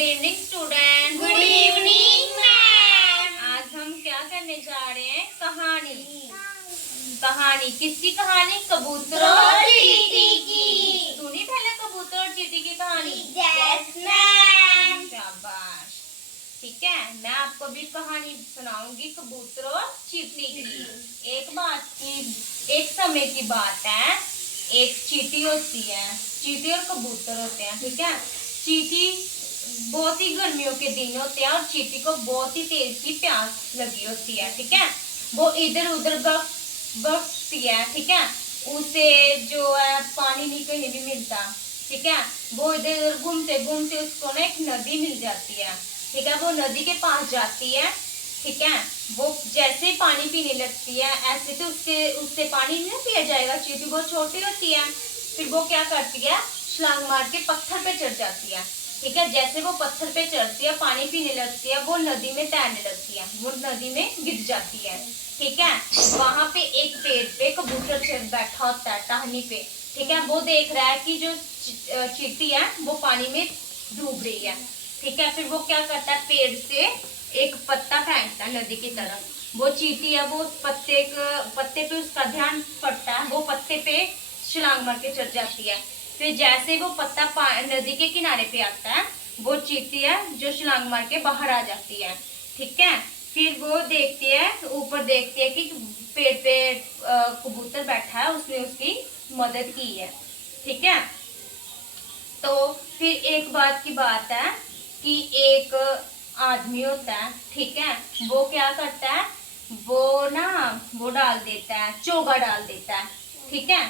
Evening student. Good evening ma'am. आज हम क्या करने जा रहे हैं? कहानी। कहानी किसकी कहानी? कबूतर और चींटी की। सुनी पहले कबूतर और चींटी की कहानी? Yes ma'am. शाबाश। ठीक है, मैं आपको भी कहानी सुनाऊंगी कबूतर और चींटी की। एक समय की बात है। एक चींटी होती है, चींटी और कबूतर होते हैं। ठीक है, चींटी बहुत ही गर्मियों के दिन होते हैं और चींटी को बहुत ही तेज की प्यास लगी होती है। ठीक है, वो इधर उधर बकती है। ठीक है, उसे जो है पानी नहीं कहीं भी मिलता। ठीक है, वो इधर उधर घूमते घूमते उसको ना एक नदी मिल जाती है। ठीक है, वो नदी के पास जाती है। ठीक है, वो जैसे पानी पीने लगती है, ऐसे तो उससे पानी नहीं पिया जाएगा, चींटी बहुत छोटी होती है। फिर वो क्या करती है, छलांग मार के पत्थर पे चढ़ जाती है। ठीक है, जैसे वो पत्थर पे चढ़ती है, पानी पीने लगती है, वो नदी में तैरने लगती है, वो नदी में गिर जाती है। ठीक है, वहां पे एक पेड़ पे कबूतर बैठा होता है टहनी पे। ठीक है, वो देख रहा है कि जो चींटी है वो पानी में डूब रही है। ठीक है, फिर वो क्या करता है, पेड़ से एक पत्ता फेंकता है नदी की तरफ। वो चींटी है, वो पत्ते पे उसका ध्यान पड़ता है, वो पत्ते पे छलांग मार के चढ़ जाती है। फिर जैसे वो पत्ता नदी के किनारे पे आता है, वो चींटी है जो छलांग मार के बाहर आ जाती है। ठीक है, फिर वो देखती है, ऊपर देखती है कि पेड़ पे कबूतर बैठा है, उसने उसकी मदद की है। ठीक है, तो फिर एक बात की बात है कि एक आदमी होता है। ठीक है, वो क्या करता है, वो डाल देता है, चोगा डाल देता है। ठीक है,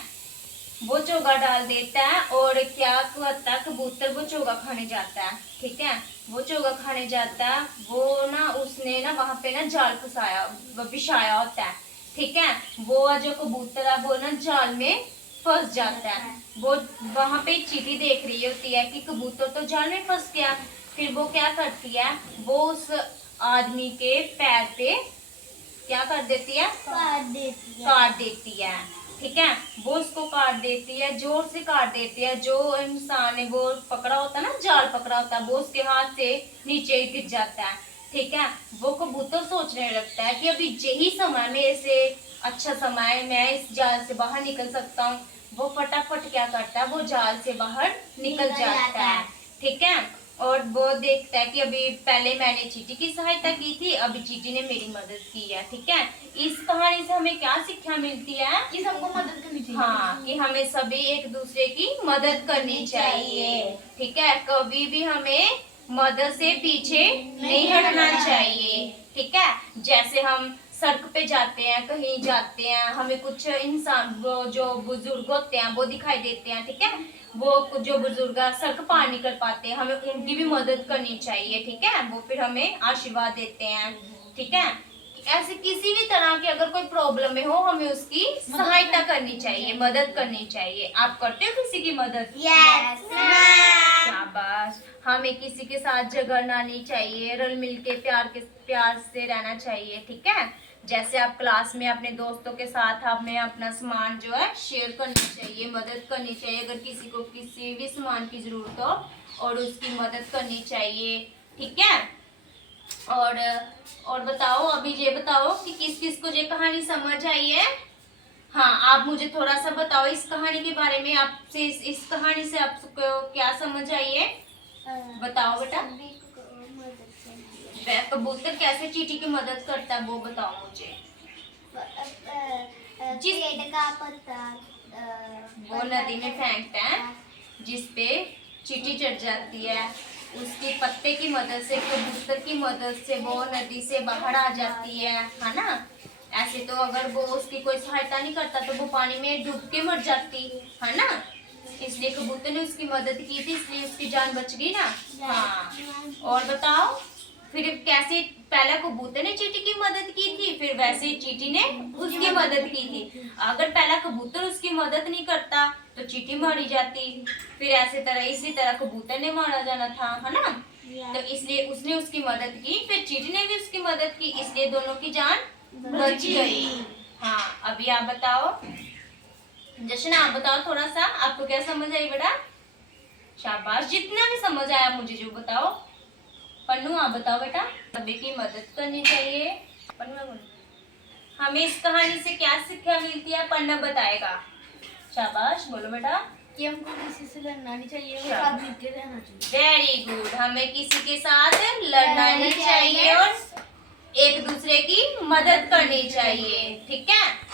वो चोगा डाल देता है और क्या करता है, कबूतर वो चोगा खाने जाता है। ठीक है, वो चोगा खाने जाता है, वो ना उसने ना वहां पे ना जाल बिछाया होता है। ठीक है, वो जो कबूतर है वो ना जाल में फंस जाता है। वो वहां पे चींटी देख रही होती है कि कबूतर तो जाल में फंस गया। फिर वो क्या करती है, वो उस आदमी के पैर पे क्या कर देती है, काट देती है। ठीक है, वो उसको काट देती है, जोर से काट देती है। जो इंसान ने वो पकड़ा होता है ना, जाल पकड़ा होता है, वो उसके हाथ से नीचे गिर जाता है। ठीक है, वो कबूतर सोचने लगता है कि अभी यही समय, मेरे से अच्छा समय है, मैं इस जाल से बाहर निकल सकता हूँ। वो फटाफट क्या करता है, वो जाल से बाहर निकल जाता है। ठीक है, और वो देखता है कि अभी पहले मैंने चींटी की सहायता की थी, अभी चींटी ने मेरी मदद की है। ठीक है, इस कहानी से हमें क्या शिक्षा मिलती है कि सबको मदद करनी चाहिए। हाँ, कि हमें सभी एक दूसरे की मदद करनी चाहिए। ठीक है, कभी भी हमें मदद से पीछे नहीं हटना चाहिए। ठीक है, जैसे हम सड़क पे जाते हैं, कहीं जाते हैं, हमें कुछ इंसान वो जो बुजुर्ग होते हैं वो दिखाई देते हैं। ठीक है, वो जो बुजुर्ग सड़क पार नहीं कर पाते हैं, हमें उनकी भी मदद करनी चाहिए। ठीक है, वो फिर हमें आशीर्वाद देते हैं। ठीक है, ऐसे किसी भी तरह की अगर कोई प्रॉब्लम में हो, हमें उसकी सहायता करनी चाहिए, मदद करनी चाहिए। आप करते हो किसी की मदद? Yes ma'am. शाबाश। हमें किसी के साथ झगड़ना नहीं चाहिए, रल मिल के प्यार से रहना चाहिए। ठीक है, जैसे आप क्लास में अपने दोस्तों के साथ हमें अपना सामान जो है शेयर करनी चाहिए, मदद करनी चाहिए। अगर किसी को किसी भी सामान की जरूरत हो और उसकी मदद करनी चाहिए। ठीक है, और बताओ, अभी ये बताओ कि किस किस को ये कहानी समझ आई है? हाँ, आप मुझे थोड़ा सा बताओ इस कहानी के बारे में, आपसे इस कहानी से आपको क्या समझ आई है? बताओ बेटा। कबूतर कैसे चींटी की मदद करता है वो बताओ मुझे। का पत्ता वो नदी में फेंकता है, जिसपे चींटी चढ़ जाती है, उसके पत्ते की मदद से, कबूतर की मदद से वो नदी से बाहर आ जाती है ना। ऐसे तो अगर वो उसकी कोई सहायता नहीं करता तो वो पानी में डूब के मर जाती है ना। इसलिए कबूतर ने उसकी मदद की थी, इसलिए उसकी जान बच गई ना। हाँ, और बताओ फिर कैसे पहले कबूतर ने चींटी की मदद की थी, फिर वैसे ही चींटी ने उसकी मदद की थी। अगर पहला कबूतर उसकी मदद नहीं करता तो चींटी मारी जाती, फिर इसी तरह कबूतर ने मारा जाना था, है ना। तो इसलिए उसने उसकी मदद की, फिर चींटी ने भी उसकी मदद की, इसलिए दोनों की जान बच गई। हाँ, अभी आप बताओ, जशन आप बताओ थोड़ा सा, आपको क्या समझ आई बेटा? शाबाश, जितना भी समझ आया मुझे जो बताओ। पन्नू आप बताओ बेटा। सभी की मदद करनी चाहिए। पन्नू मैं बोलूं। हमें इस कहानी से क्या शिक्षा मिलती है, पन्ना बताएगा। शाबाश, बोलो बेटा। कि हमको किसी से लड़ना नहीं चाहिए और शाबाश। साथ मिलकर रहना चाहिए। वेरी गुड, हमें किसी के साथ लड़ना नहीं चाहिए और एक दूसरे की मदद करनी चाहिए। ठीक है।